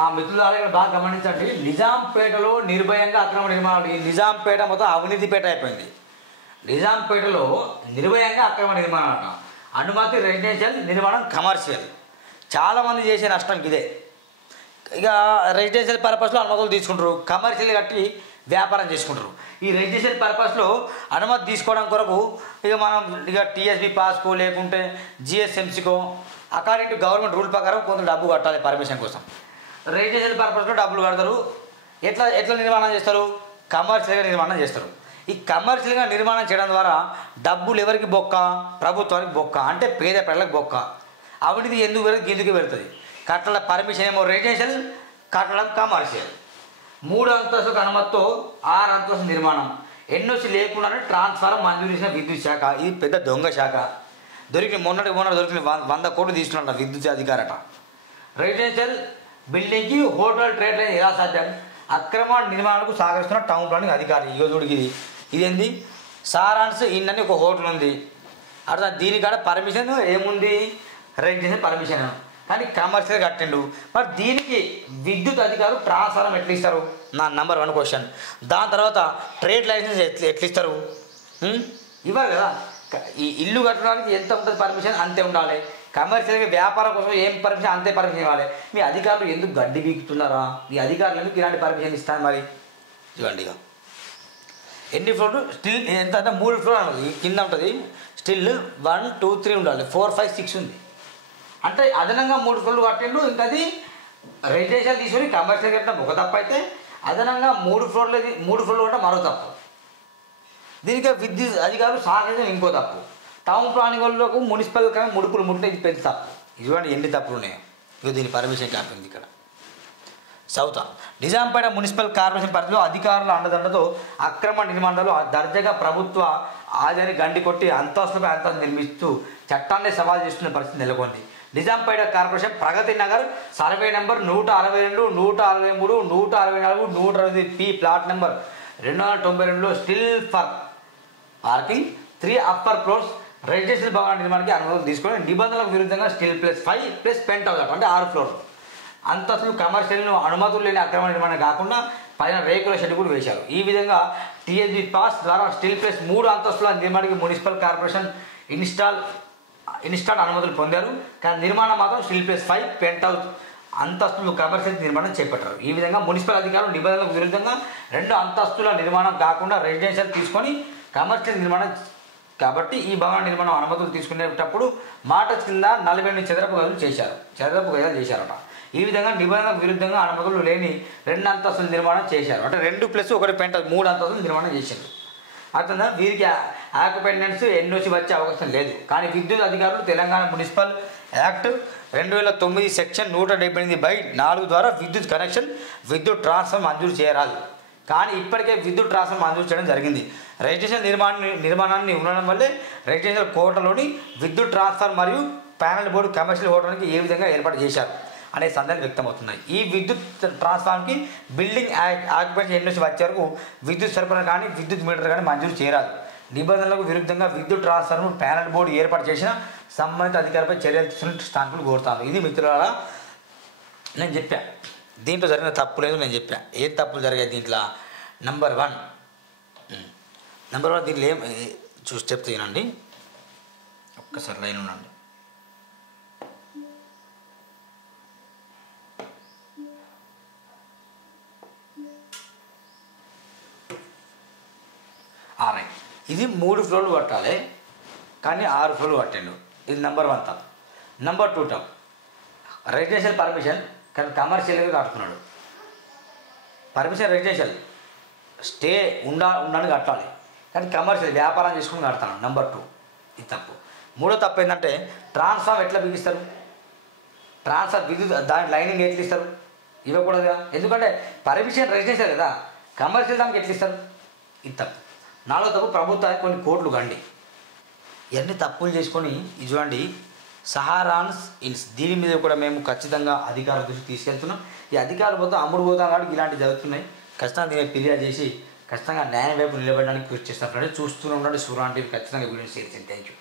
ఆ మిత్రులారా ఇక్కడ బాగా గమనించండి. నిజాంపేటలో నిర్భయంగా అక్రమ నిర్మాణాలు. ఈ నిజాంపేట మొత్తం అవినీతిపేట అయిపోయింది. నిజాంపేటలో నిర్భయంగా అక్రమ నిర్మాణాలు, అనుమతి రెసిడెన్షియల్, నిర్మాణం కమర్షియల్. చాలామంది చేసే నష్టం ఇదే. ఇక రెసిడెన్షియల్ పర్పస్లో అనుమతులు తీసుకుంటారు, కమర్షియల్ కట్టి వ్యాపారం చేసుకుంటారు. ఈ రెసిడెన్షియల్ పర్పస్లో అనుమతి తీసుకోవడం కొరకు ఇక మనం ఇక టీఎస్బీ పాస్కో లేకుంటే జిఎస్ఎంసీకో అకార్డింగ్ టు గవర్నమెంట్ రూల్ ప్రకారం కొంత డబ్బు కట్టాలి పర్మిషన్ కోసం. రెసిడెన్షియల్ పర్పస్లో డబ్బులు కడతారు. ఎట్లా నిర్మాణం చేస్తారు? కమర్షియల్గా నిర్మాణం చేస్తారు. ఈ కమర్షియల్గా నిర్మాణం చేయడం ద్వారా డబ్బులు ఎవరికి బొక్క? ప్రభుత్వానికి బొక్క, అంటే పేద ప్రజలకు బొక్క. అవినీతి ఎందుకు పెడుతుంది? గిందుకు పెడుతుంది. కట్టడం పర్మిషన్ ఏమో రెసిడెన్షియల్, కట్టడం కమర్షియల్. 3 అంతస్తులకు అనుమతితో 6 అంతస్తుల నిర్మాణం. ఎన్ఓసి లేకుండానే ట్రాన్స్ఫారం మంజూరు చేసిన విద్యుత్ శాఖ. ఇది పెద్ద దొంగ శాఖ. మొన్నటి దొరికిన 100 కోట్లు తీసుకున్నాడు విద్యుత్ అధికారట. రెసిడెన్షియల్ బిల్డింగ్కి హోటల్ ట్రేడ్ లైన్ ఎలా సాధ్యం? అక్రమ నిర్మాణాలకు సహకరిస్తున్న టౌన్ ప్లానింగ్ అధికారి. యోధుడికి ఇదేంది? సారాన్స్ ఇన్ అని ఒక హోటల్ ఉంది. అర్థం. దీనికాడ పర్మిషన్ ఏముంది? రెసిడెన్షియల్ పర్మిషన్, కానీ కమర్షియల్ కట్టిండు. మరి దీనికి విద్యుత్ అధికారులు ట్రాన్స్ఫారం ఎట్లా ఇస్తారు? నా నెంబర్ 1 క్వశ్చన్. దాని తర్వాత ట్రేడ్ లైసెన్స్ ఎట్లా ఇస్తారు? ఇవ్వరు కదా. ఈ ఇల్లు కట్టడానికి ఎంత ఉంటుంది పర్మిషన్? అంతే ఉండాలి. కమర్షియల్గా వ్యాపారం కోసం ఏం పర్మిషన్? అంతే పర్మిషన్ ఇవ్వాలి. మీ అధికారులు ఎందుకు గడ్డి బీకుతున్నారా? మీ అధికారులు ఎందుకు ఇలాంటి పర్మిషన్ ఇస్తాను? మరి ఇవ్వండి. ఇక ఎన్ని ఫ్లోర్లు? స్టిల్ ఎంత అంటే 3 ఫ్లోర్ అన్నది కింద ఉంటుంది. స్టిల్ 1 2 3 ఉండాలి. 4 5 6 ఉంది. అంటే అదనంగా 3 ఫ్లోర్లు కట్టిండు. ఇంకా అది రెసిడెన్షియల్ తీసుకొని కమర్షియల్ కట్టడం ఒక తప్పు అయితే, అదనంగా 3 ఫ్లోర్లు కట్టడం మరో తప్పు. దీనికి విద్యుత్ అధికారులు సహకరించడం ఇంకో తప్పు. టౌన్ ప్లానింగ్ వాళ్ళకు మున్సిపల్ కానీ ముడుపులు ముట్టే ఇది పెద్ద తప్పు. ఇటువంటి ఎన్ని తప్పులు ఉన్నాయో ఇక దీని పర్మిషన్ కాపింది ఇక్కడ. సౌత నిజాంపేట మున్సిపల్ కార్పొరేషన్ పరిధిలో అధికారుల అండదండతో అక్రమ నిర్మాణాలు దర్జాగా ప్రభుత్వ ఆదాయాన్ని గండి కొట్టి అంతస్తులపై అంతస్తు నిర్మిస్తూ చట్టాన్ని సవాల్ చేస్తున్న పరిస్థితి నెలకొంది. Nizampet corporation Pragathi Nagar survey number 162, 163, 164, 160 P plot number 292లో stilt for parking 3 upper floors residential భవన నిర్మాణానికి అనుమతులు తీసుకొని నిబంధనలకు విరుద్ధంగా స్టిల్ +5 + పెంట్ హౌస్ అంటే 6 ఫ్లోర్లు అంతస్తులు కమర్షియల్ అనుమతులు లేని అక్రమ నిర్మాణం కాకుండా పైన రేకుల షెడ్ కూడా వేశారు. ఈ విధంగా టీఎస్బీ పాస్ ద్వారా స్టిల్ +3 అంతస్తుల నిర్మాణానికి మున్సిపల్ కార్పొరేషన్ ఇన్స్టాల్ అనుమతులు పొందారు. కానీ నిర్మాణం మాత్రం స్టిల్ +5 పెంట్ హౌస్ అంతస్తులు కమర్షియల్ నిర్మాణం చేపట్టారు. ఈ విధంగా మున్సిపల్ అధికారులు నిబంధనలకు విరుద్ధంగా 2 అంతస్తుల నిర్మాణం కాకుండా రెసిడెన్షియల్ తీసుకొని కమర్షియల్ నిర్మాణం కాబట్టి ఈ భవన నిర్మాణం అనుమతులు తీసుకునేటప్పుడు మాట కింద 48 చదరపు గదులు చేశారట. ఈ విధంగా నిబంధనలకు విరుద్ధంగా అనుమతులు లేని 2 అంతస్తుల నిర్మాణం చేశారు. అంటే 2 + 1 పెంట్ 3 అంతస్తులు నిర్మాణం చేశారు. అర్థంగా వీరికి ఆక్యుపెంటెన్స్ ఎన్ఓసి వచ్చే అవకాశం లేదు. కానీ విద్యుత్ అధికారులు తెలంగాణ మున్సిపల్ యాక్ట్ 2009 సెక్షన్ 178/4 ద్వారా విద్యుత్ కనెక్షన్ విద్యుత్ ట్రాన్స్ఫర్ మంజూరు చేయరాదు. కానీ ఇప్పటికే విద్యుత్ ట్రాన్స్ఫర్ మంజూరు చేయడం జరిగింది. రెసిడెన్షియల్ నిర్మాణాన్ని ఉండడం వల్లే రెసిడెన్షియల్ కోటలోని విద్యుత్ ట్రాన్స్ఫర్ మరియు ప్యానల్ బోర్డు కమర్షియల్ హోటల్కి ఏ విధంగా ఏర్పాటు చేశారు అనే సందేహాలు వ్యక్తమవుతున్నాయి. ఈ విద్యుత్ ట్రాన్స్ఫార్మర్కి బిల్డింగ్ ఆక్యుపెన్సీ ఎన్ఓసి వచ్చే వరకు విద్యుత్ సరఫరా కానీ విద్యుత్ మీటర్ కానీ మంజూరు చేయరాదు. నిబంధనలకు విరుద్ధంగా విద్యుత్ ట్రాన్స్ఫార్మర్ ప్యానల్ బోర్డు ఏర్పాటు చేసిన సంబంధిత అధికారిపై చర్యలు తీసుకుని స్థానికులు కోరుతాను. ఇది మిత్రులారా నేను చెప్పా. దీంట్లో జరిగిన తప్పు లేదు నేను చెప్పా. ఏం తప్పులు జరిగాయి దీంట్లో? నెంబర్ 1 దీంట్లో ఏం చూసి చెప్తానండి. ఒక్కసారి లైన్ ఉండండి. రైట్. ఇది 3 ఫ్లోర్లు కట్టాలి కానీ 6 ఫ్లోర్లు కట్టిండు. ఇది నెంబర్ 1 తప్పు. నెంబర్ 2 తప్పు. రెసిడెన్షియల్ పర్మిషన్ కానీ కమర్షియల్గా కడుతున్నాడు. పర్మిషన్ రెసిడెన్షియల్ స్టే ఉండడానికి కట్టాలి కానీ కమర్షియల్ వ్యాపారం చేసుకుని కడతాను. నెంబర్ 2 ఇది తప్పు. 3వ తప్పు ఏంటంటే ట్రాన్స్ఫార్మ్ ఎట్లా బిగిస్తారు? ట్రాన్స్ఫార్మ్ విద్యుత్ దాని లైనింగ్ ఎట్లా ఇస్తారు? ఇవ్వకూడదు కదా. ఎందుకంటే పర్మిషన్ రెసిడెన్షియల్ కదా, కమర్షియల్ దానికి ఎట్లా ఇస్తారు? ఇది తప్పు. 4వ తప్పు ప్రభుత్వానికి కొన్ని కోట్లు గండి. ఇవన్నీ తప్పులు చేసుకొని ఇటువంటి సహారాన్స్ ఇన్స్ దీని మీద కూడా మేము ఖచ్చితంగా అధికారుల దృష్టికి తీసుకెళ్తున్నాం. ఈ అధికారులు మొత్తం అమ్ముడు పోతాం కాబట్టి ఇలాంటివి జరుగుతున్నాయి. ఖచ్చితంగా దీన్ని ఫిర్యాదు చేసి ఖచ్చితంగా న్యాయం వైపు నిలబడడానికి కృషి చేస్తున్నట్టు చూస్తూనే ఉండండి. సూర్య టీవీ ఖచ్చితంగా వీడియో షేర్ చేయండి. Thank you.